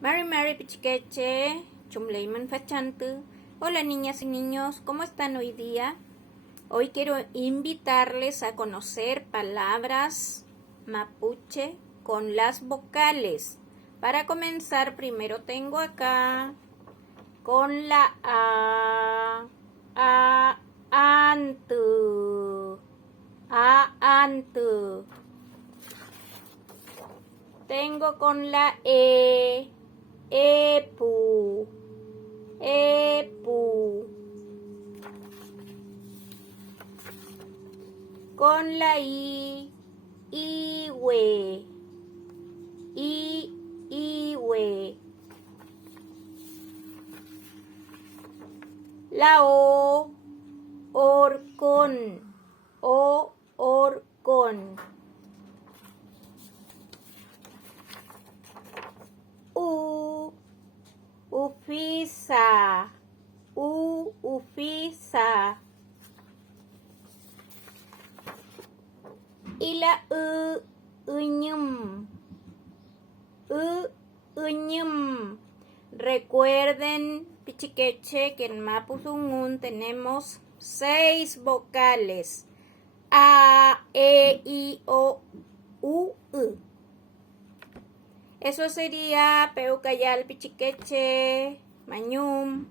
Mari Pichiqueche, Chumleiman Fachantu. Hola niñas y niños, ¿cómo están hoy día? Hoy quiero invitarles a conocer palabras mapuche con las vocales. Para comenzar, primero tengo acá con la antu, antu. Tengo con la epu, epu. Con la iwe, iwe. La orcón, orcón. Ufisa, ufisa. Y la uñum, uñum. Recuerden, Pichiqueche, que en Mapuzungún tenemos 6 vocales. A, E, I, O, U. Eso sería Peucayal, Pichiqueche, Mañum.